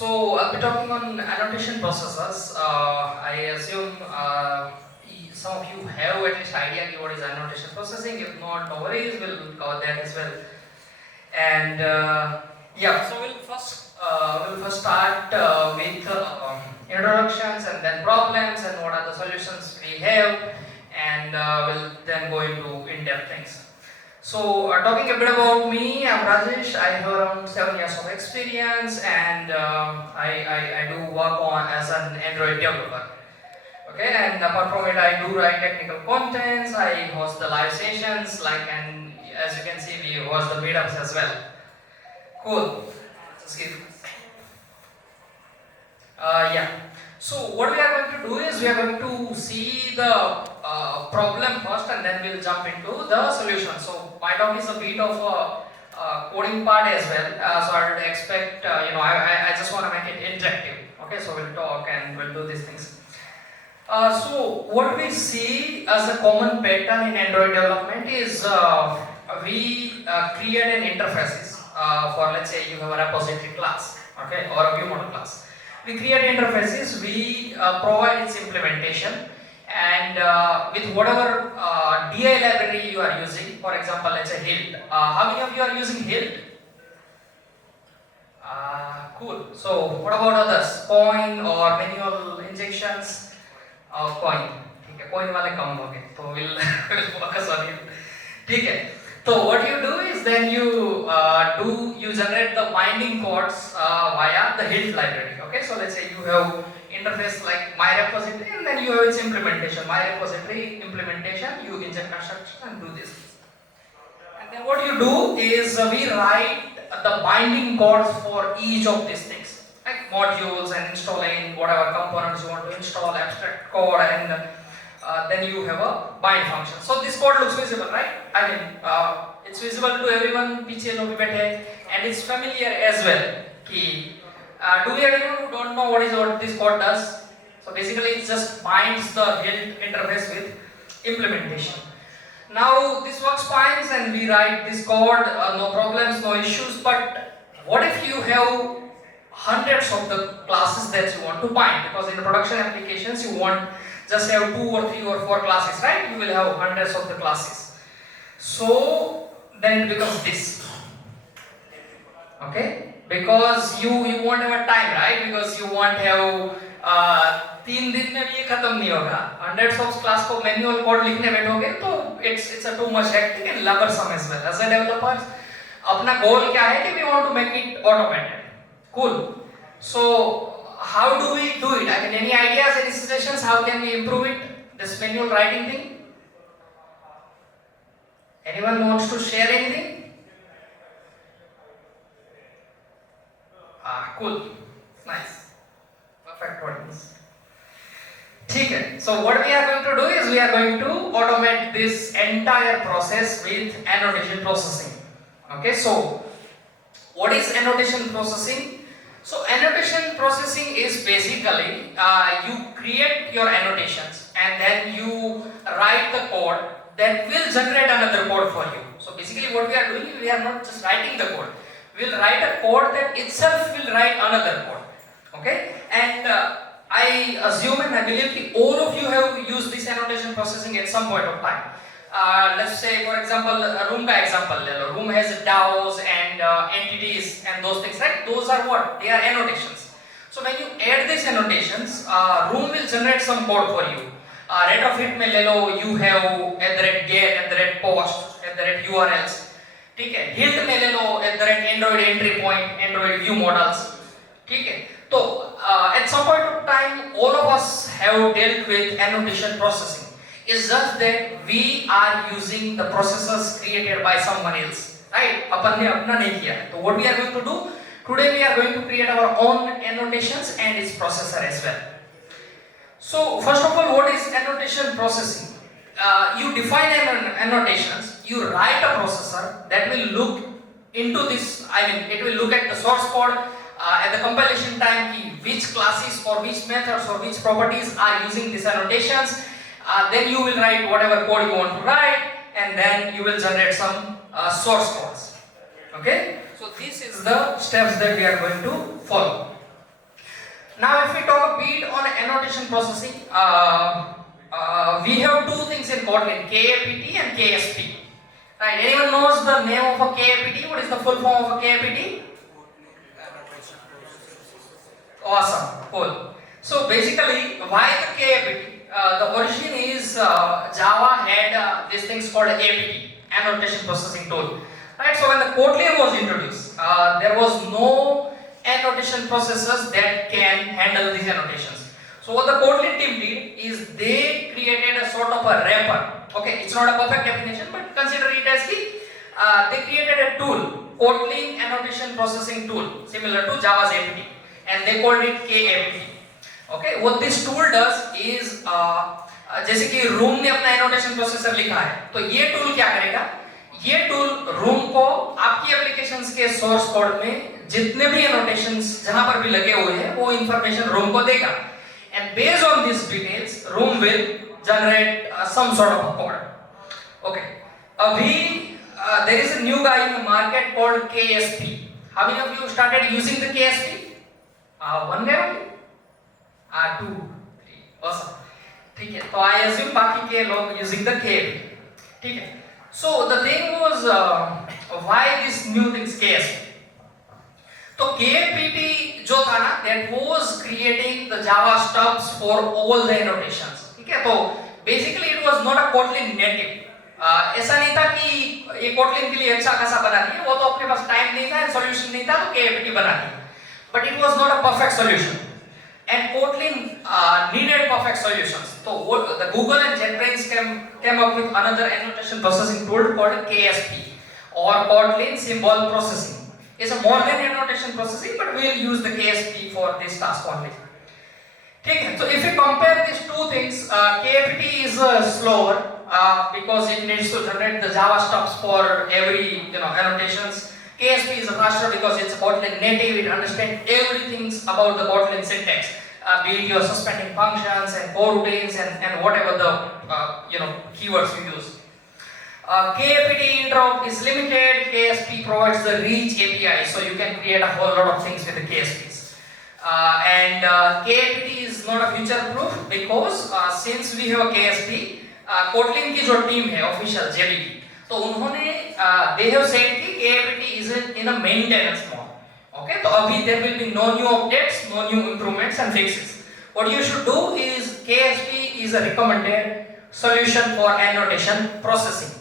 So I'll be talking on annotation processes. I assume some of you have at least idea what is annotation processing. If not, no worries, we'll cover that as well. And yeah, so we'll first start with introductions and then problems and what are the solutions we have, and we'll then go into in-depth things. So talking a bit about me, I'm Rajesh. I have around 7 years of experience, and I do work on as an Android developer. Okay, and apart from it, I do write technical contents. I host the live sessions, and as you can see, we host the meetups as well. Cool. Just give. Yeah. So what we are going to do is we are going to see the problem first, and then we'll jump into the solution. So my talk is a bit of a coding part as well. So I would expect I just want to make it interactive. Okay, so we'll talk and we'll do these things. So what we see as a common pattern in Android development is we create an interfaces for, let's say, you have a repository class, okay, or a view model class. We create interfaces, we provide its implementation, and with whatever DI library you are using, for example, let's say Hilt. How many of you are using Hilt? Cool. So what about others? Coin or manual injections? Coin. ठीक है, coin वाले कम हो गए, तो we'll focus on it. ठीक है. So what you do is then you generate the binding codes via the Hilt library. Okay, so let's say you have interface like my repository, and then you have its implementation. My repository implementation, you inject construction and do this. And then what you do is we write the binding codes for each of these things, like modules and installing whatever components you want to install, abstract code, and then you have a bind function. So this code looks visible, right? I mean, it's visible to everyone, पीछे लोग बैठे, and it's familiar as well. Do we have anyone who don't know what this code does? So basically, it just binds the Hilt interface with implementation. Now this works fine, and we write this code, no problems, no issues. But what if you have hundreds of the classes that you want to bind? Because in production applications, you want just have 2 or 3 or 4 classes, right? You will have hundreds of the classes. So then it becomes this. Okay? Because you won't have a time, right? Because you won't have 3 दिन में भी ये खत्म नहीं होगा. Hundreds of class को manual code लिखने बैठोगे तो it's a too much hectic and laborsome as well. As a developer, अपना goal क्या है कि we want to make it automated. Cool. So how do we do it? I mean, any ideas, any suggestions? How can we improve it? This manual writing thing? Anyone wants to share anything? Cool. Nice. Perfect audience. Okay. So what we are going to do is we are going to automate this entire process with annotation processing. Okay. So what is annotation processing? So annotation processing is basically you create your annotations and then you write the code that will generate another code for you. So basically what we are doing is we are not just writing the code. We will write a code that itself will write another code. Okay? And I assume and I believe all of you have used this annotation processing at some point of time. Let's say, for example, room ka example. Room has DAOs and entities and those things, right? Those are what? They are annotations. So when you add these annotations, room will generate some code for you. Retrofit में ले लो, you have @get, @post, @urls. ठीक है? Hilt में ले लो @Android entry point, Android view models. ठीक है? तो at some point of time, all of us have dealt with annotation processing. It's just that we are using the processes created by someone else, right? अपन ने अपना नहीं किया. So what we are going to do today, we are going to create our own annotations and its processor as well. So first of all, what is annotation processing? You define annotations. You write a processor that will look into this. I mean, it will look at the source code at the compilation time, which classes or which methods or which properties are using these annotations. Then you will write whatever code you want to write, and then you will generate some source codes. Okay? So this is the steps that we are going to follow. annotation processing, we have two things in Kotlin, KAPT and KSP. Right? Anyone knows the name of a KAPT? What is the full form of a KAPT? Awesome, cool. So basically, why the KAPT? The origin is Java had these things called APT, annotation processing tool. Right? So when the Kotlin was introduced, there was no annotation processors that can handle these annotations. So what the Kotlin team did is they created a sort of a wrapper. Okay, it's not a perfect definition, but consider it as they created a tool, Kotlin annotation processing tool, similar to Java's APT, and they called it KAPT. Okay, what this tool does is जैसे कि room ने अपना annotation processor लिखा है, तो ये tool क्या करेगा? ये टूल रूम को आपकी एप्लीकेशंस के सोर्स कोड में जितने भी एनोटेशंस जहां पर भी लगे हुए हैं वो इंफॉर्मेशन रूम को देगा, and based on these details room will generate some sort of a code. Okay, abhi there is a new guy in the market called KSP. How many of you started using the KSP? One guy only? 2, 3, awesome. ठीक है, तो I assume बाकी के लोग using the KSP. ठीक है. So the thing was why this new things KSP? तो KAPT जो था ना, that was creating the Java stubs for all the annotations. ठीक है, तो basically it was not a Kotlin native. ऐसा नहीं था कि ये Kotlin के लिए अच्छा खासा बना दिया, वो तो अपने पास टाइम नहीं था, solution नहीं था, तो KAPT बना दिया. But it was not a perfect solution. And Kotlin needed perfect solutions. So the Google and JetBrains came up with another annotation processing tool called KSP or Kotlin symbol processing. It's a more than annotation processing, but we'll use the KSP for this task only. Okay, so if you compare these two things, KAPT is slower because it needs to generate the Java stubs for every annotations. KSP is faster because it's Kotlin native. It understands everything about the Kotlin syntax, be it your suspending functions and coroutines and whatever the keywords you use. KAPT interop is limited. KSP provides the reach API, so you can create a whole lot of things with the KSPs. And KAPT is not a future proof because since we have a KSP, Kotlin की जो team है official JBT, तो उन्होंने they have said कि KAPT is in a maintenance mode. Okay, तो अभी there will be no new updates, no new improvements and fixes. What you should do is KSP is a recommended solution for annotation processing.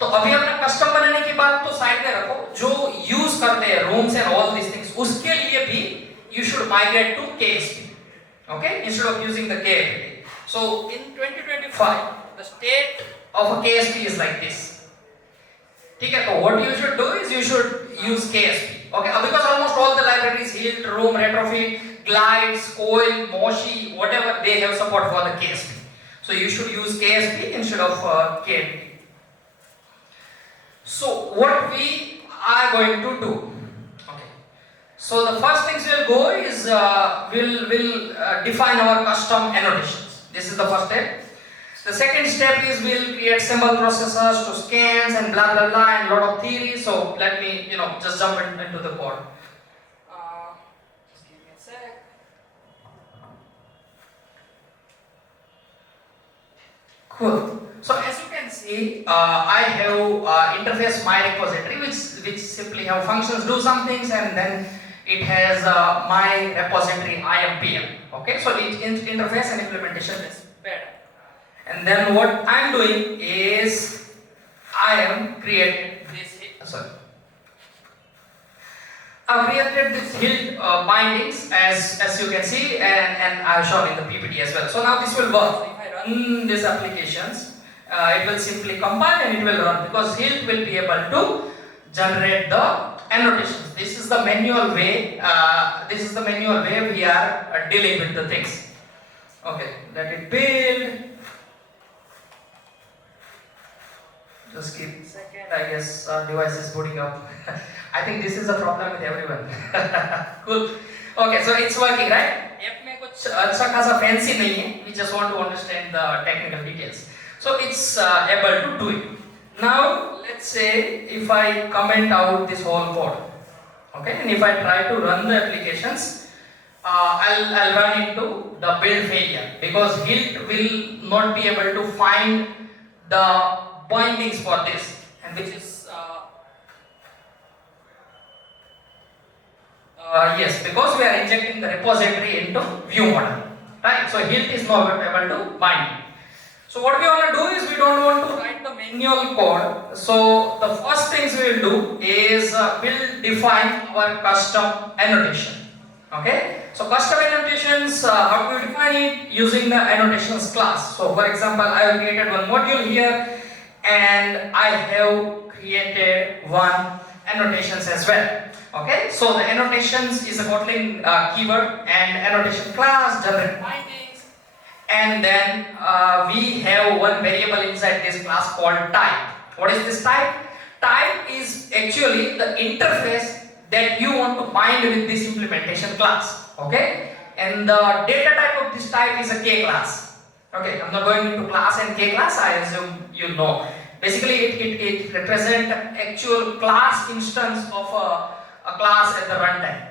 तो अभी अपना custom बनाने की बात तो side में रखो, जो यूज करते हैं rooms and all this things, उसके लिए भी you should migrate to KSP. Okay, instead of using the KAPT. So in 2025, the state of a KSP is like this. ठीक है, तो what you should do is you should use KSP. Okay, because almost all the libraries, Hilt, Room, Retrofit, Glides, Coil, Moshi, whatever, they have support for the KSP. So you should use KSP instead of KAPT. So what we are going to do? Okay. So the first things we'll go is we'll define our custom annotations. This is the first step. The second step is we'll create symbol processors to scans and blah blah blah and lot of theory. So let me just jump into the code. Just give me a sec. Cool. So as you can see, I have interface my repository which simply have functions do some things, and then it has my repository IMPM. Okay, so each interface and implementation is better. And then what I am doing is I am created this. I've created this Hilt bindings as you can see, and I've shown in the PPT as well. So now this will work. If I run these applications, it will simply compile and it will run, because Hilt will be able to generate the annotations. This is the manual way. We are dealing with the things. Okay, let it build. Just give me a second. I guess device is booting up. I think this is a problem with everyone. Cool. Okay, so it's working, right? App में कुछ अच्छा खासा fancy नहीं है. We just want to understand the technical details. So it's able to do it. Now let's say if I comment out this whole code, okay, and if I try to run the applications, I'll run into the build failure because Hilt will not be able to find the bindings for this, and which is yes, because we are injecting the repository into view model, right? So Hilt is not able to bind. So what we want to do is we don't want to write the manual code. So the first things we will do is we'll define our custom annotation. Okay. So custom annotations, how do we define it? Using the annotations class. So for example, I have created one module here, and I have created one annotations as well. Okay. So the annotations is a Kotlin keyword and annotation class, generate bindings, and then we have one variable inside this class called type. What is this type? Type is actually the interface that you want to bind with this implementation class. Okay, and the data type of this type is a K class. Okay, I'm not going into class and K class, I assume you know. Basically it represents actual class instance of a class at the runtime.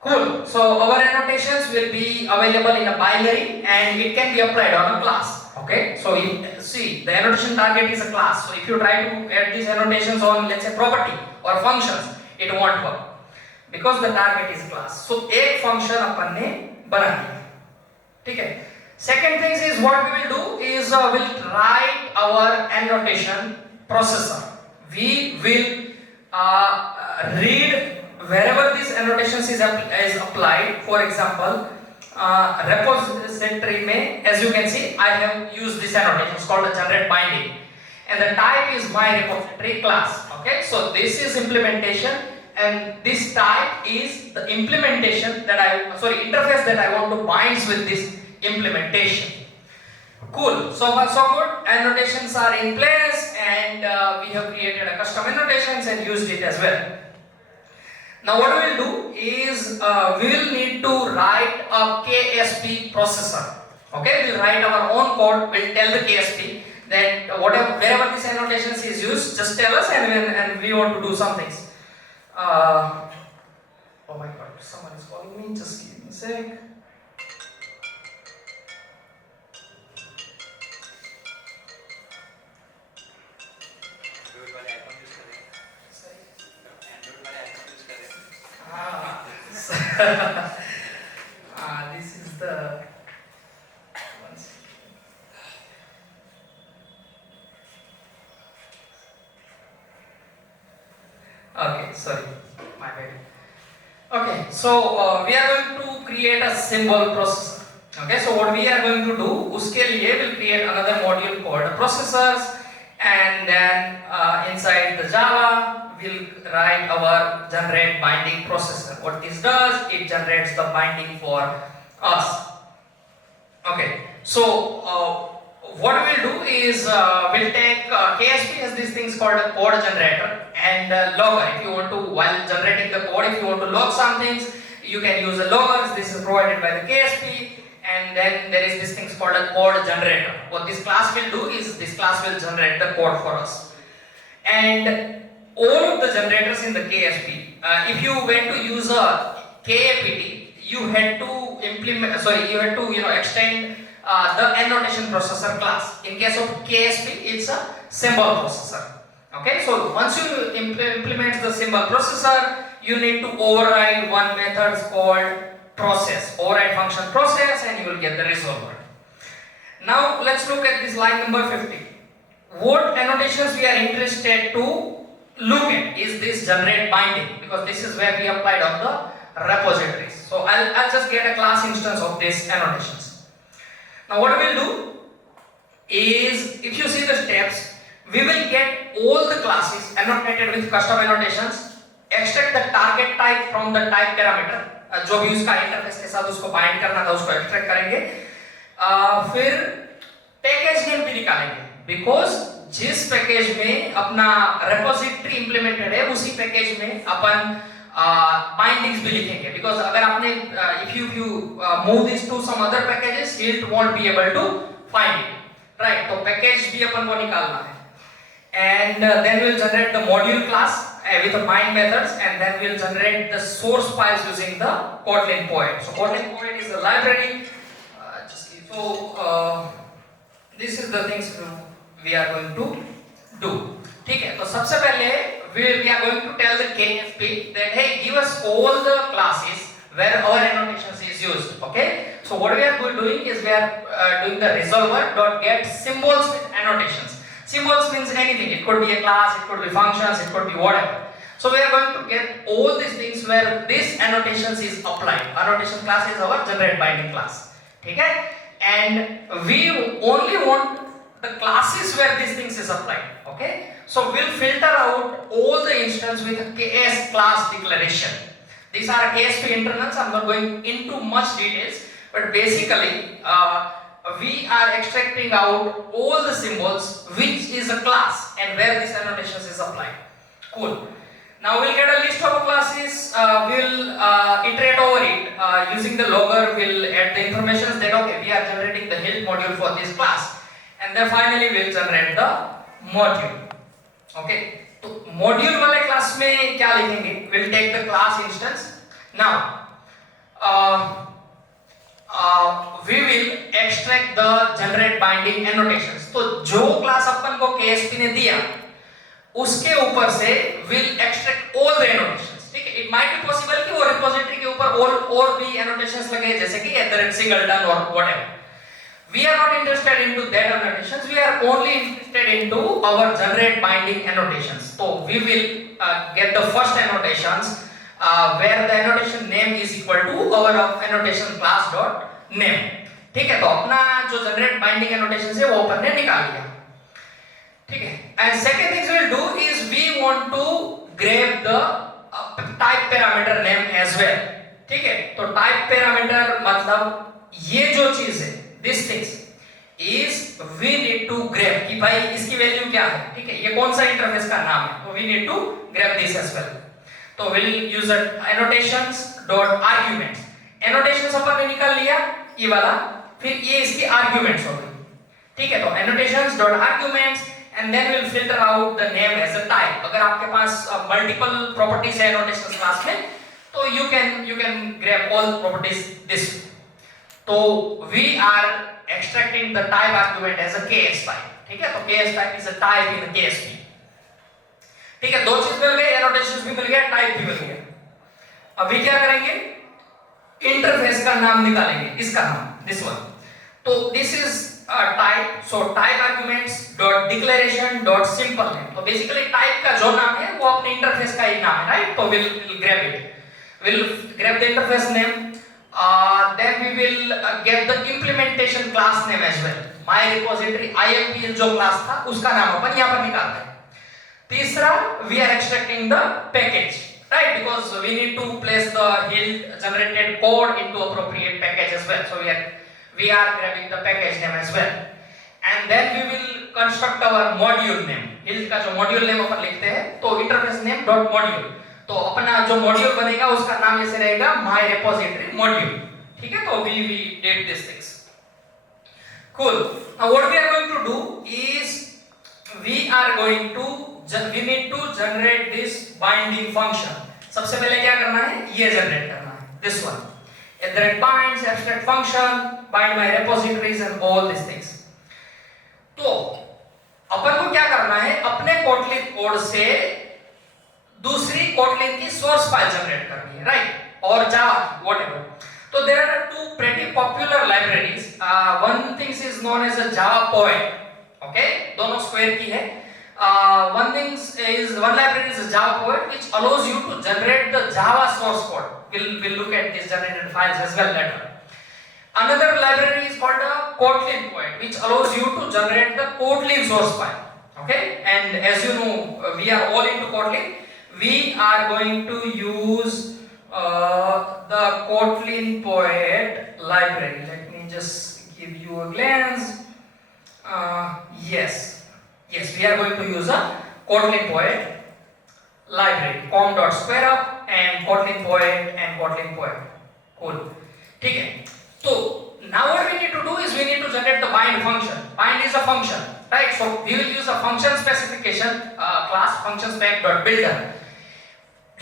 Cool. So our annotations will be available in a binary and it can be applied on a class. Okay. So see, the annotation target is a class. So if you try to add these annotations on, let's say, property or functions, it won't work because the target is class. So एक function अपन ने बना दिया. ठीक है. Second thing is what we will do is we'll write our annotation processor. We will read wherever this annotations is applied. For example, repository में, as you can see, I have used this annotation. It's called a generate binding, and the type is my repository class. Okay, so this is implementation, and this type is the implementation that interface that I want to bind with this implementation. Cool. So far so good. Annotations are in place, and we have created a custom annotations and used it as well. Now what we will do is we will need to write a KSP processor. Okay, we'll write our own code. We'll tell the KSP that wherever this annotations is used, just tell us, and we want to do some things. Oh my God, someone is calling me. Just give me a sec. This is the one second. Okay, sorry, my bad. Okay, so we are going to create a symbol processor. Okay, so what we are going to do, uske liye we'll create another module called processors, and then inside the Java we'll write our generate binding processor. What this does, it generates the binding for us. Okay, so what we'll do is we'll take KSP has these things called a code generator and logger. If you want to, while generating the code, if you want to log some things, you can use the loggers. This is provided by the KSP. And then there is this thing called a code generator. What this class will do is this class will generate the code for us. And all of the generators in the KSP, if you went to use a KAPT, you had to extend the annotation processor class. In case of KSP, it's a symbol processor. Okay, so once you implement the symbol processor, you need to override one method called process, override function process, and you will get the resolver. Now let's look at this line number 50. What annotations we are interested to look at is this generate binding, because this is where we applied on the repositories. So I'll just get a class instance of these annotations. Now what we'll do is, if you see the steps, we will get all the classes annotated with custom annotations, extract the target type from the type parameter, जो भी उसका interface के साथ उसको bind करना था उसको extract करेंगे, फिर पैकेज नेम भी निकालेंगे, बिकॉज जिस पैकेज में अपना रेपोजिटरी इंप्लीमेंटेड है उसी पैकेज में अपन बाइंडिंग्स भी लिखेंगे, बिकॉज अगर आपने if you move this to some other packages Hilt won't be able to find it, right? तो पैकेज भी अपन को निकालना है, and then we'll generate the module class, with the bind methods, and then we'll generate the source files using the Kotlin Poet. So Kotlin Poet is the library. This is the things we are going to do. ठीक है, तो सबसे पहले we are going to tell the KSP that hey, give us all the classes where our annotations is used. Okay, so what we are doing is we are doing the resolver dot get symbols with annotations. Symbols means anything. It could be a class, it could be functions, it could be whatever. So we are going to get all these things where this annotations is applied. Annotation class is our generate binding class. ठीक है, and we only want the classes where these things is applied. Okay, so we'll filter out all the instance with a KS class declaration. These are KSP internals. I'm not going into much details, but basically we are extracting out all the symbols which is a class and where this annotations is applied. Cool. Now we'll get a list of classes. We'll iterate over it using the logger. We'll add the information that okay, we are generating the help module for this class, and then finally we'll generate the module. Okay, तो module वाले class में क्या लिखेंगे? We'll take the class instance. Now we will extract the generate binding annotations. तो जो class अपन को KSP ने दिया उसके ऊपर से will extract all the annotations. ठीक है, it might be possible कि वो repository के ऊपर और भी annotations लगे जैसे कि @singleton or whatever. We are not interested into that annotations. We are only interested into our generate binding annotations. So we will get the first annotations where the annotation name is equal to our annotation class dot name. ठीक है, तो अपना जो generate binding annotations है वो अपन ने निकाल लिया. ठीक है, and second things we'll do is we want to grab the type parameter name as well. ठीक है, तो type parameter मतलब ये जो चीज है These things is we need to grab कि भाई इसकी वैल्यू क्या है. ठीक है, ये कौन सा इंटरफेस का नाम है, तो we need to grab this as well. तो we'll use annotations dot arguments. Annotations अपन ने निकाल लिया ये वाला, फिर ये इसकी arguments हो गई. ठीक है, तो annotations dot arguments and then we'll filter out the name as a type. अगर आपके पास multiple properties है annotations class में तो you can grab all properties this way. तो we are extracting the type argument as a KS type. ठीक है, तो KS type is a type in the KSP. ठीक है, दो चीज मिल गई, annotations भी मिल गया, type भी मिल गया. अभी क्या करेंगे, इंटरफेस का नाम निकालेंगे, इसका नाम, this one. तो this is a type, so type arguments dot declaration dot simple name. तो basically type का जो नाम है वो अपने इंटरफेस का ही नाम है, right? तो we'll grab it. We'll grab the interface name. Then we will get the implementation class name as well. My repository IMPL जो class था उसका नाम अपन यहाँ पर निकालते हैं. तीसरा, we are extracting the package, right? Because we need to place the HILT generated code into appropriate package as well. So we are grabbing the package name as well. And then we will construct our module name. HILT का जो module name अपन लिखते हैं तो interface name dot module. तो अपना जो module बनेगा उसका नाम ऐसे रहेगा my repository module. ठीक है, तो we did these things. Cool. Now what we are going to do is we need to generate this binding function. सबसे पहले क्या करना है, ये जनरेट करना है, this one. That binds abstract function, bind my repositories and all these things. तो अपन को क्या करना है, अपने Kotlin कोड से दूसरी Kotlin की सोर्स फाइल जनरेट करनी है, राइट? और जावा whatever. तो there are two pretty popular libraries. One thing is known as a Java Poet. Okay, दोनों स्क्वायर की है. One library is a Java Poet which allows you to generate the Java source code. We'll look at these generated files as well later. Another library is called a Kotlin Poet which allows you to generate the Kotlin source file. Okay, and as you know we are all into Kotlin. We are going to use the Kotlin Poet library. Let me just give you a glance. Yes, we are going to use a Kotlin Poet library. com.squareup and Kotlin Poet and Kotlin Poet. Cool. ठीक है. तो now what we need to do is we need to generate the bind function. Bind is a function, right? So we will use a function specification class function spec.builder.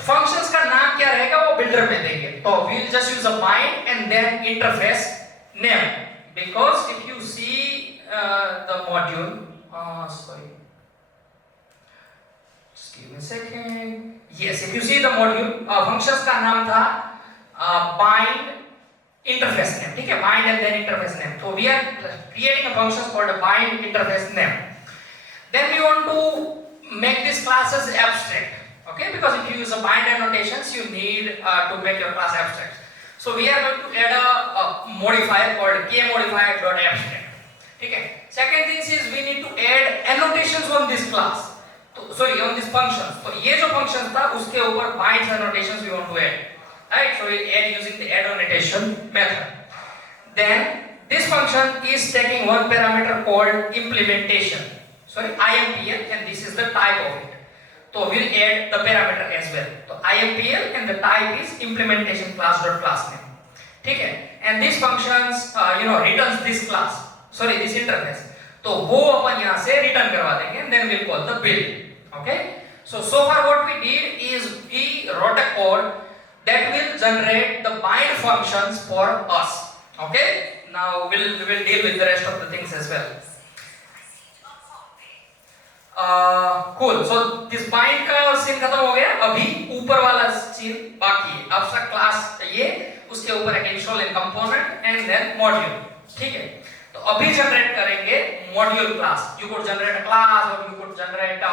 Functions का नाम क्या रहेगा वो builder में देंगे, तो we will just use a bind and then interface name, because if you see the module, sorry, just give me a second. Yes, if you see the module, functions का नाम था bind interface name, ठीक है, bind and then interface name. So we are creating a function called a bind interface name. Then we want to make this class as abstract, okay, because if you use a bind annotations you need to make your class abstract. So we are going to add a modifier called kModifier.abstract, ठीक है. Second thing is we need to add annotations on this class, तो sorry on this function. तो ये जो function था उसके ऊपर binds annotations we want to add, right? So we add using the add annotation method. Then this function is taking one parameter called implementation, sorry, IMPL, and this is the type of it. So we'll add the parameter as well. So IMPL and the type is implementation class.class name, ठीक है. And these functions returns this class, sorry, this interface. तो वो अपन यहाँ से return करवा देंगे, then we'll call the build. Okay, so far what we did is we wrote a code that will generate the bind functions for us. Okay, now we will deal with the rest of the things as well. Cool. So this bind का scene खत्म हो गया, अभी ऊपर वाला scene बाकी है. abstract class ये, उसके ऊपर एक install in component and then module, ठीक है. तो अभी जनरेट करेंगे module class. You could generate a class और you could generate a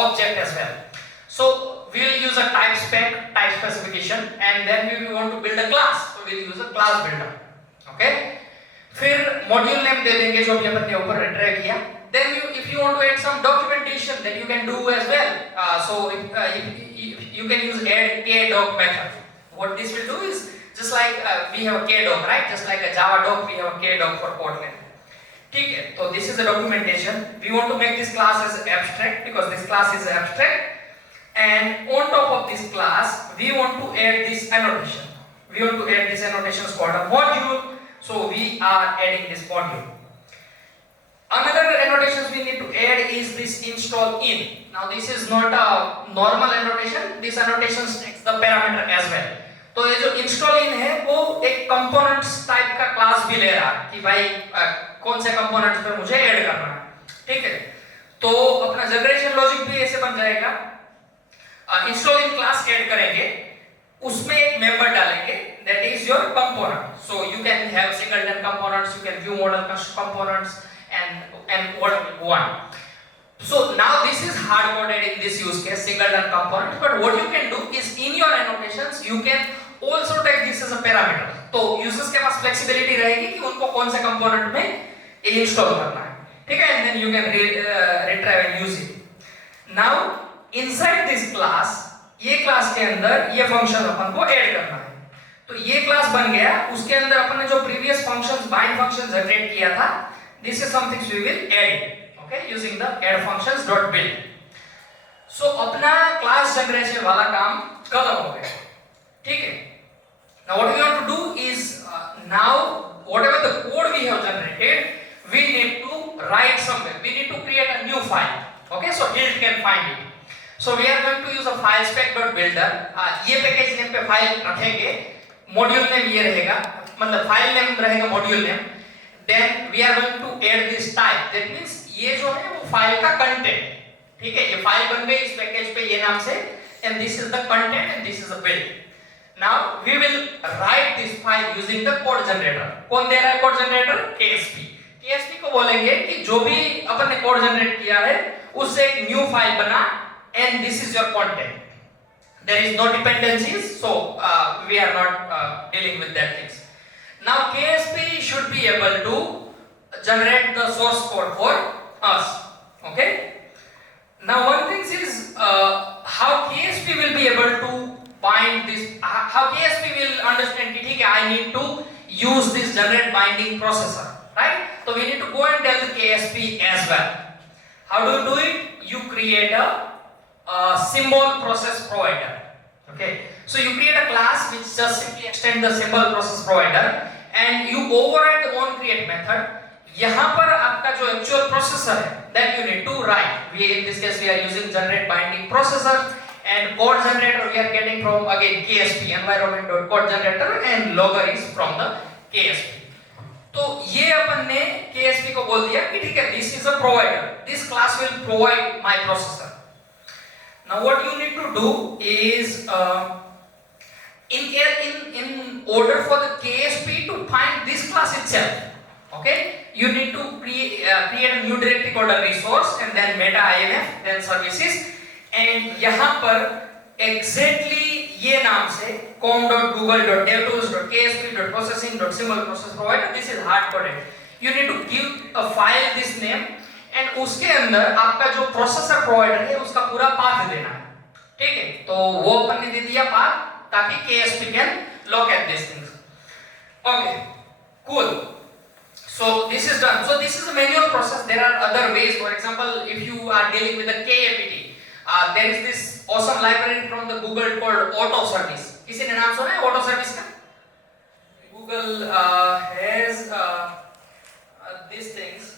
object as well. So we will use a type specification and then we want to build a class, so we will use a class builder. Okay, फिर module name दे देंगे जो भी अपन ने ऊपर retrieve किया. Then if you want to add some documentation then you can do as well. So you can use add kdoc method. What this will do is just like we have a kdoc, right? Just like a Java doc, we have a kdoc for Kotlin. ठीक है, तो this is the documentation. We want to make this class as abstract because this class is abstract, and on top of this class we want to add this annotation. We want to add this annotation called a module, so we are adding this module. Another annotations we need to add is this install in. Now this is not a normal annotation. This annotation takes the parameter as well. तो ये जो install in है वो एक components type का class भी ले रहा है कि भाई कौन से components पे मुझे ऐड करना है, ठीक है. तो अपना जनरेशन लॉजिक भी ऐसे बन जाएगा. install in class ऐड करेंगे, उसमें एक member डालेंगे, that is your component. So you can have singleton components, you can view model components and whatever you want. So now this is hard coded in this use case, singleton component, but what you can do is in your annotations you can also take this as a parameter. तो users के पास flexibility रहेगी कि उनको कौन से component में install करना है, ठीक है, and then you can retrieve and use it. Now inside this class, ये class के अंदर ये function अपन को add करना है. तो ये class बन गया, उसके अंदर अपन ने जो previous functions bind functions generate किया था, this is something we will add, okay, using the add functions dot build. So अपना class generation वाला काम खत्म हो गया, ठीक है. Now what we want to do is now whatever the code we have generated, we need to write somewhere. We need to create a new file. Okay, so here you can find it. So we are going to use a file spec.builder. ये package name पे file रखेंगे, module name ये रहेगा, मतलब file name रहेगा module name. Then we are going to add this type. That means ये जो है वो file का content, ठीक है. ये file बन गई इस package पे ये नाम से, and this is the content and this is the build. Now we will write this file using the code generator. कौन दे रहा है code generator? KSP. KSP को बोलेंगे कि जो भी अपन ने code generate किया है उससे एक new file बना, and this is your content. There is no dependencies, so we are not dealing with that things. Now KSP should be able to generate the source code for us. Okay. Now one thing is how KSP will be able to bind this, how KSP will understand कि ठीक है I need to use this generate binding processor, right? So we need to go and tell the KSP as well. How do you do it? You create a symbol process provider. Okay, so you create a class which just simply extend the symbol process provider and you override the onCreate method. यहाँ पर आपका जो actual processor है that you need to write. We in this case we are using generate binding processor and code generator we are getting from again KSP environment.code generator and logger is from the KSP. तो ये अपन ने KSP को बोल दिया कि ठीक है, this is a provider, this class will provide my processor. Now what you need to do is in order for the KSP to find this class itself, okay, you need to create a new directory called a resource and then meta inf then services, and यहाँ पर exactly ये नाम से com.google.devtools.ksp.processing.symbol process provider, this is hard coded. You need to give a file this name and उसके अंदर आपका जो processor provider है उसका पूरा पाथ देना है, ठीक है। तो वो अपन ने दे दिया पाथ ताकि KSP can look at these things. Okay, cool. So this is done. So this is a manual process. There are other ways. For example, if you are dealing with a KAPT, there is this awesome library from the Google called Auto Service. किसी ने नाम सुना है Auto Service का? Google has these things.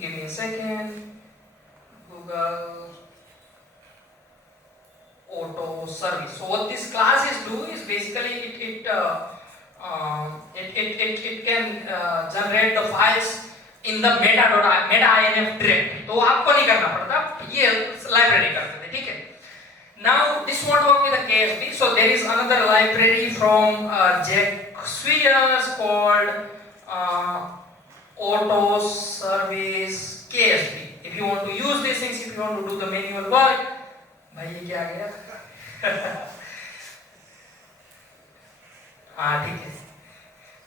Give me a second. Google Auto Service. So what this class is do is basically it can generate the files in the meta.inf directory. तो आपको नहीं करना पड़ता, ये library करते थे, ठीक है। Now this won't work with the KSP. So there is another library from Jack Swingers called Auto Service KSP. If you want to use these things, if you want to do the manual work, भाई ये क्या आ गया? हाँ ठीक है।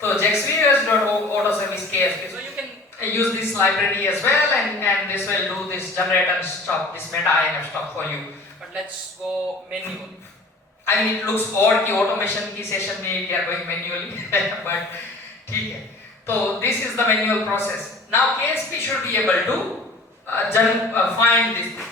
तो jackswingers.autoservice KSP. So you can use this library as well, and this will do this generate and stuff, this meta inf stuff for you. But let's go manual. I mean it looks odd कि automation की session में we are going manually, but ठीक है। तो this is the manual process. Now KSP should be able to find this thing.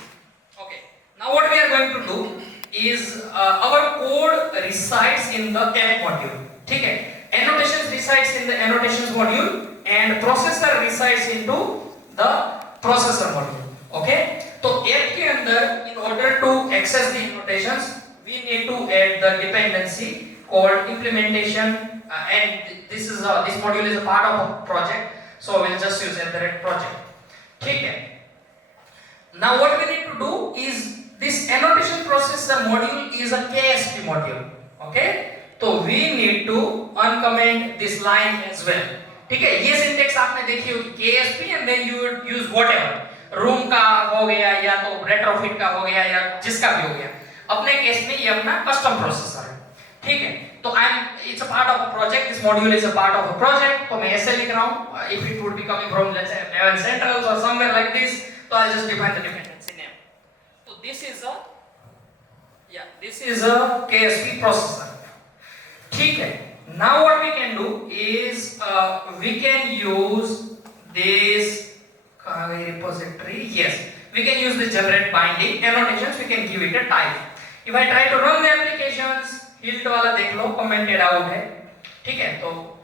Okay. Now what we are going to do is our code resides in the app module. ठीक है। Annotations resides in the annotations module and processor resides into the processor module. Okay. तो app के अंदर in order to access the annotations we need to add the dependency called implementation, and this module is a part of a project, so we'll just use project. ठीक है। Now what we need to do is this annotation processor module is a KSP module. Okay. तो we need to uncomment this line as well. ठीक है। ये syntax आपने देखी होगी KSP and then you would use whatever room का हो गया या तो retrofit का हो गया या जिसका भी हो गया। अपने केस में ये अपना custom processor है, ठीक है। तो it's a part of a project. This module is a part of a project. तो मैं ऐसे लिख रहा हूँ. If it would be coming from let's say Maven Centrals or somewhere like this, तो I'll just define the dependency name. So this is a KSP processor. ठीक है। Now what we can do is we can use this repository. Yes, we can use the generate binding annotations. We can give it a type. If I try to run the applications, hilt वाला देख लो commented out है, ठीक है। तो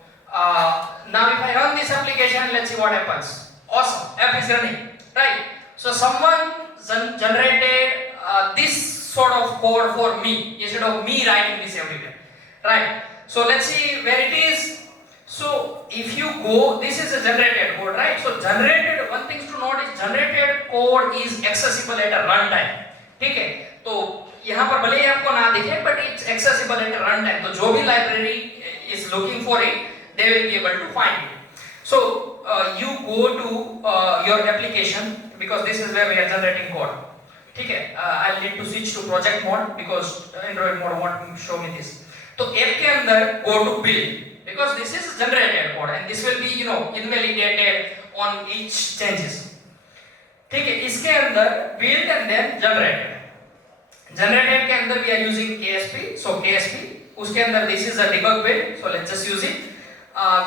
now if I run this application, let's see what happens. Awesome, app is running, right? So someone generated this sort of code for me instead of me writing this everywhere, right? So let's see where it is. So if you go, this is a generated code, right? So generated, one thing to note is generated code is accessible at a runtime, ठीक है। तो यहाँ पर भले ही आपको ना दिखे, but it's accessible at a runtime. तो जो भी library is looking for it, they will be able to find it. So you go to your application because this is where we are generating code. ठीक है। I'll need to switch to project mode because Android mode won't show me this. तो app के अंदर go to build because this is generated code and this will be invalidated on each changes. ठीक है। इसके अंदर build and then generated. Generated के अंदर we are using KSP. So KSP उसके अंदर this is a debug build. So let's just use it.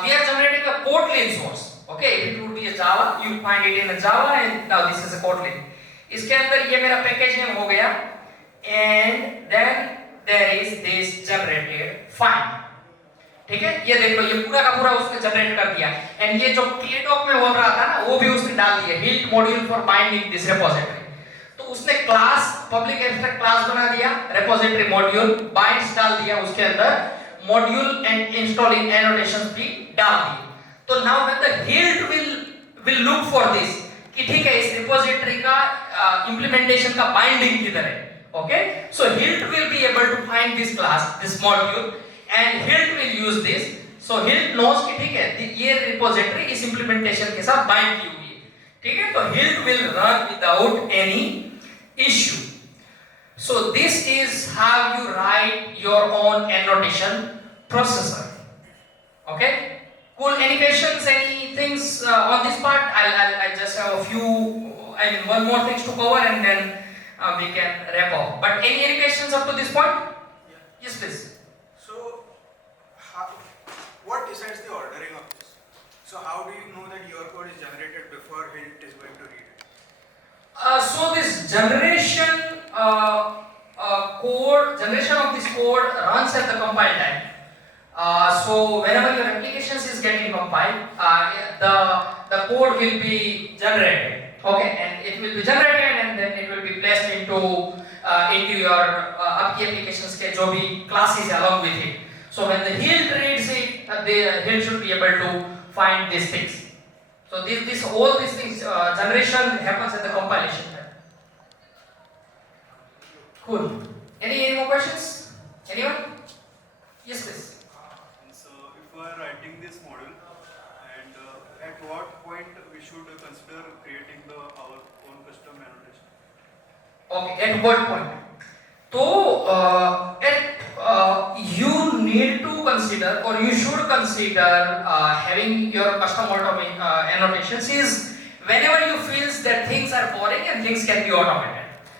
We are generating a Kotlin source. Okay, if it would be a Java, you find it in a Java and now this is a Kotlin. इसके अंदर ये मेरा package name हो गया and then there is this generated find. ठीक है। ये देख लो ये पूरा का पूरा उसने जनरेट कर दिया and ये जो KTalk में बोल रहा था ना वो भी उसने डाल दिया build module for binding this repository. तो उसने क्लास पब्लिक एब्स्ट्रैक्ट क्लास बना दिया, रिपोजिटरी मॉड्यूल बाइंड्स डाल दिया, उसके अंदर मॉड्यूल एंड इंस्टॉलिंग एनोटेशंस भी डाल दिए। तो now when the hilt will look for this कि ठीक है इस रिपोजिटरी का इंप्लीमेंटेशन का बाइंडिंग किधर है, okay, so Hilt will be able to find this class this module and Hilt will use this. So Hilt knows कि ठीक है ये रिपोजिटरी इस इंप्लीमेंटेशन के साथ बाइंड की हुई है, ठीक है, तो hilt will run without any issue. So this is how you write your own annotation processor. Okay, cool. Any questions, any things on this part? I just have a few and one more things to cover and then we can wrap up. But any questions up to this point? Yeah. Yes, please. So, what decides the ordering of this? So, how do you know that your code is generated before Hilt is going to read it? So this generation of this code runs at the compile time. So whenever your applications is getting compiled, the code will be generated. Okay, and it will be generated and then it will be placed into your आपकी applications के जो भी classes along with it. So when the hilt reads it, the hilt should be able to find these things. So all these things generation happens at the compilation time. Cool. Any more questions? Anyone? Yes, please. So if we are writing this model, and at what point we should consider creating our own custom annotation? Okay, at what point? So you need to consider or you should consider having your custom annotations is whenever you feel that things are boring and things can be automated.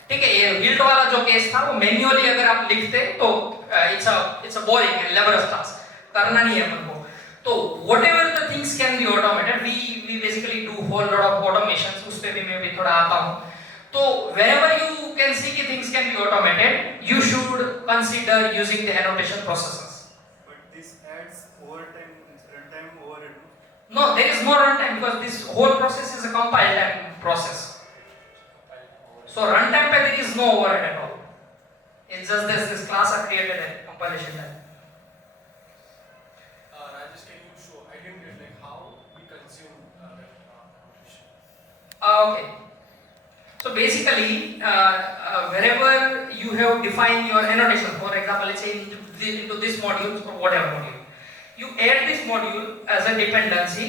ठीक है, ये hilt वाला जो case था वो manually अगर आप लिखते तो it's a boring and laborious task, करना नहीं है अपन को। तो whatever the things can be automated, we basically do whole lot of automations, उस पे भी मैं भी थोड़ा आता हूँ। तो wherever you can see कि things can be automated, you should consider using the annotation processes. But this adds overtime, runtime overhead. No, there is no runtime because this whole process is a compile time process. So runtime पे there is no overhead at all. It's just this class are created at compilation time. Rajesh, can you show? I didn't get like how we consume that annotation. Okay. So basically, wherever you have defined your annotation, for example, let's say into this module or whatever module, you add this module as a dependency.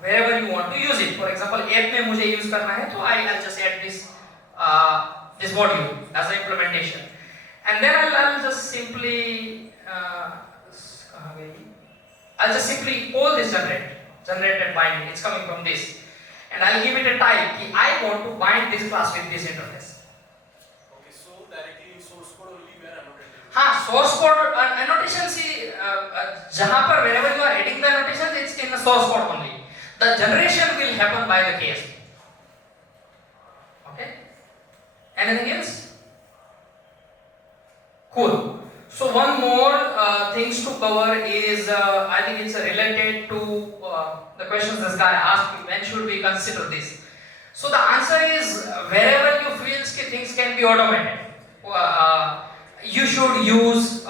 Wherever you want to use it. For example, app में मुझे use करना है तो I'll just add this module as an implementation, and then I'll just simply I'll just simply call this generated binding. It's coming from this, and I'll give it a type कि I want to bind this class with this interface. Okay, so directly in source code only we are annotating. हाँ, source code annotation से जहाँ पर wherever you are adding the annotations, it's in the source code only. The generation will happen by the KSP. Okay. Anything else? Cool. So one more things to cover is I think it's related to the questions this guy asked me. When should we consider this? So the answer is wherever you feel things can be automated, you should use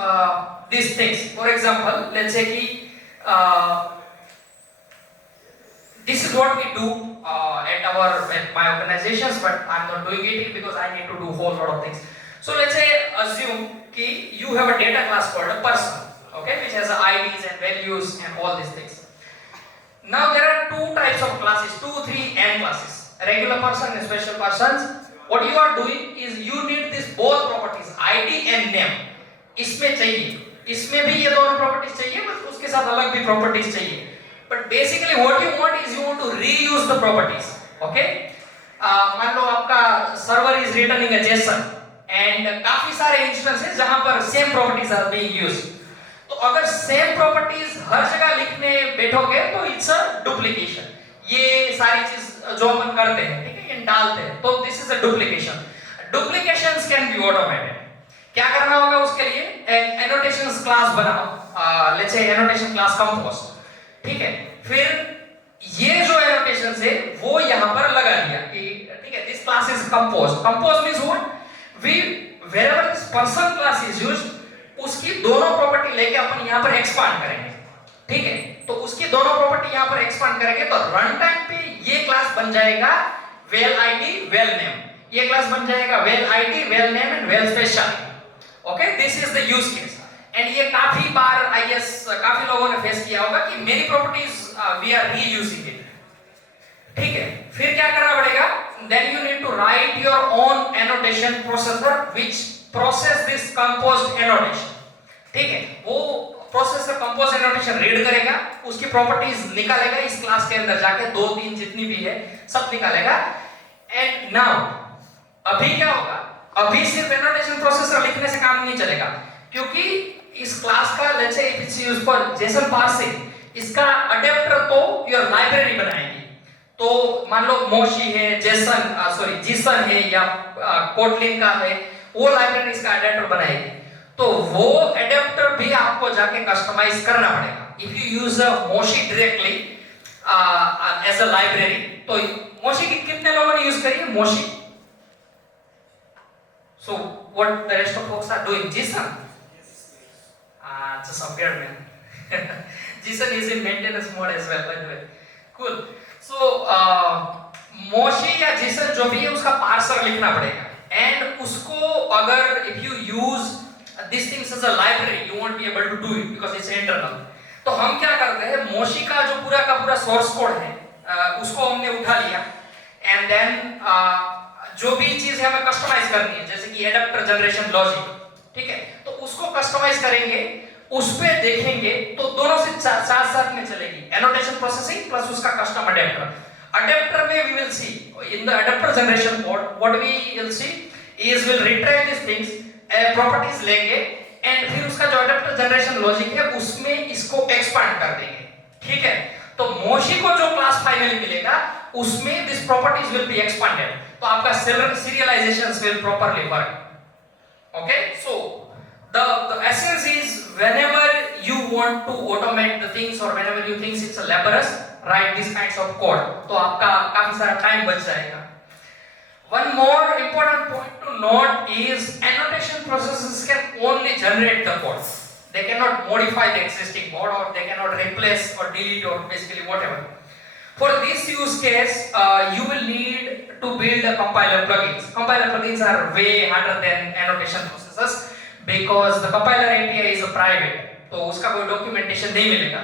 these things. For example, let's say this is what we do at my organizations, but I'm not doing it because I need to do whole lot of things. So let's say assume that you have a data class called a person, okay, which has IDs and values and all these things. Now there are two types of classes, 2, 3 and classes, regular person and special persons. What you are doing is you need this both properties, ID and name. इसमें चाहिए, इसमें भी ये दोनों properties चाहिए, बस उसके साथ अलग भी properties चाहिए. But basically what you want is you want to reuse the properties. Okay? मान लो आपका server is returning a JSON and काफी सारे instances जहाँ पर same properties are being used. तो अगर same properties हर जगह लिखने बैठोगे तो it's a duplication. ये सारी चीज जो अपन करते हैं, ठीक है, ये डालते हैं, तो this is a duplication. Duplications can be automated. क्या करना होगा उसके लिए? Annotations class बनाओ. Let's say annotation class compose. ठीक है, फिर ये जो एनोटेशन है वो यहाँ पर लगा दिया कि ठीक है, this class is composed. Composed means what? Wherever this person class is used, उसकी दोनों प्रॉपर्टी लेके अपन यहाँ पर एक्सपांड करेंगे, ठीक है? तो उसकी दोनों प्रॉपर्टी यहाँ पर एक्सपांड करेंगे तो रन टाइम पे ये क्लास बन जाएगा वेल आईडी वेल नेम, ये क्लास बन जाएगा well ID well name and well special. Okay, this is the use case and ये काफी बार आई गेस काफी लोगों ने फेस किया होगा कि many properties we are reusing it. ठीक है, फिर क्या करना पड़ेगा? Then you need to write your own annotation processor which process this composed annotation. ठीक है, वो प्रोसेसर कंपोज एनोटेशन रीड करेगा, उसकी प्रॉपर्टीज निकालेगा इस क्लास के अंदर जाके, 2 3 जितनी भी है सब निकालेगा. एंड नाउ अभी क्या होगा? अभी सिर्फ एनोटेशन प्रोसेसर लिखने से काम नहीं चलेगा, क्योंकि इस क्लास का let's say if it's used for Jason parsing, इसका अडेप्टर तो योर लाइब्रेरी बनाएगी. तो मान लो मोशी है, जीसन है या कोटलिन का है, वो लाइब्रेरी इसका अडेप्टर बनाएगी. तो वो एडेप्टर भी आपको जाके कस्टमाइज करना पड़ेगा. If you use a Moshi directly as a library, तो मोशी की कितने लोगों ने यूज करी है Moshi? So what the rest of folks are doing? JSON? Just appeared, man. JSON is in maintenance mode as well, by the way. Cool. So Moshi या JSON जो भी है उसका पार्सर लिखना पड़ेगा. And उसको अगर if you use these things as a library, you won't be able to do it because it's internal. तो हम क्या करते हैं? मोशी का जो पूरा का पूरा सोर्स कोड है उसको हमने उठा लिया and then जो भी चीज है हमें कस्टमाइज करनी है, जैसे कि एडेप्टर जनरेशन लॉजिक, ठीक है? तो उसको कस्टमाइज करेंगे, उस पे देखेंगे तो दोनों से साथ साथ में चलेगी, एनोटेशन प्रोसेसिंग प्लस उसका कस्टम अडेप्टर. अडेप्टर में we will see in the adapter generation code what we will see is will retrieve this things, properties लेंगे एंड फिर उसका जो अडेप्टर जनरेशन लॉजिक है उसमें इसको एक्सपांड कर देंगे. ठीक है, तो मोशी को जो क्लास फाइनली मिलेगा उसमें this properties will be expanded, तो आपका serializations will properly work. Okay, so the essence is whenever you want to automate the things or whenever you think it's a laborious, write these kinds of code, तो आपका काफी सारा time बच जाएगा. One more important point to note is annotation processes can only generate the code. They cannot modify the existing code or they cannot replace or delete or basically whatever. For this use case, you will need to build a compiler plugins. Compiler plugins are way harder than annotation processes because the compiler API is a private, तो उसका कोई documentation नहीं मिलेगा.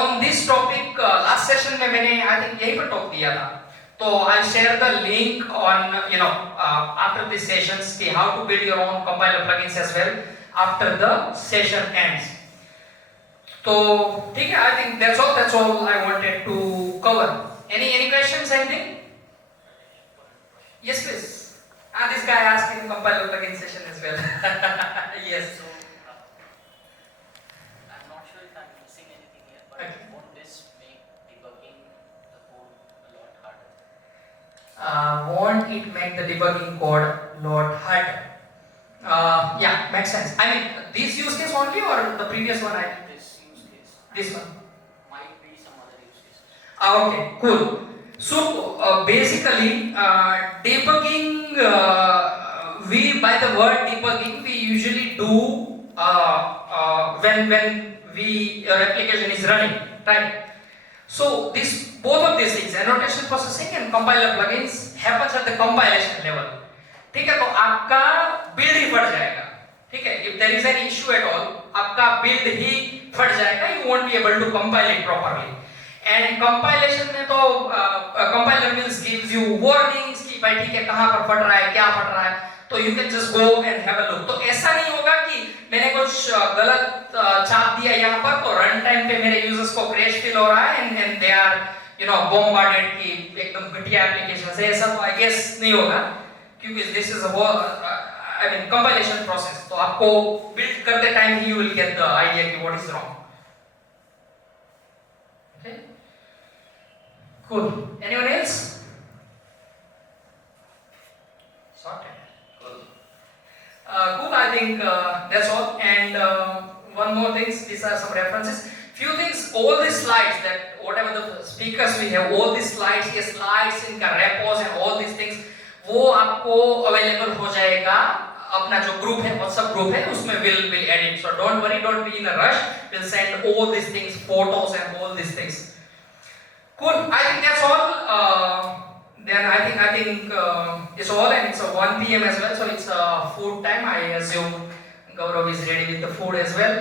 On this topic, last session में मैंने I think यही पर talk दिया था. तो I'll share the link on after these sessions कि how to build your own compiler plugins as well after the session ends. तो ठीक है, I think that's all I wanted to cover. Any questions, anything? Yes, please. This guy asked in compiler plugin session as well. Yes. So, I'm not sure if I'm missing anything here, but Okay. won't this make debugging the code a lot harder? Won't it make the debugging code lot harder? Yeah, makes sense. I mean, this use case only or the previous one? This use case This one. might be some other use cases. Okay, cool. So basically, debugging. We by the word debugging we usually do when your application is running, right? So both of these things, annotation processing and compiler plugins, happens at the compilation level. ठीक है, तो आपका build ही फट जाएगा. ठीक है, if there is an issue at all, आपका build ही फट जाएगा. You won't be able to compile it properly. And compilation में तो compiler gives you warnings कि भाई ठीक है कहाँ पर फट रहा है, क्या फट रहा है, तो you can just go and have a look. तो ऐसा नहीं होगा कि मैंने कुछ गलत छाप दिया यहाँ पर तो रन टाइम पे मेरे यूजर्स को क्रैश फील हो रहा है and they are bombarded कि एकदम घटिया एप्लीकेशन है. ऐसा तो आई गेस नहीं होगा क्योंकि this is a compilation process. तो आपको build करते time he you will get the idea कि what is wrong. Okay, cool. Anyone else? Sorted. Cool. Cool. I think that's all. And one more thing. These are some references. Few things. All these slides that whatever the speakers we have, all these slides, yes, slides in repos and all these things. वो आपको available हो जाएगा अपना जो group है WhatsApp group है उसमें will edit so don't worry don't be in a rush will send all this things photos and all this things cool I think that's all then I think it's all and it's 1 p.m. as well so it's food time I assume Gaurav is ready with the food as well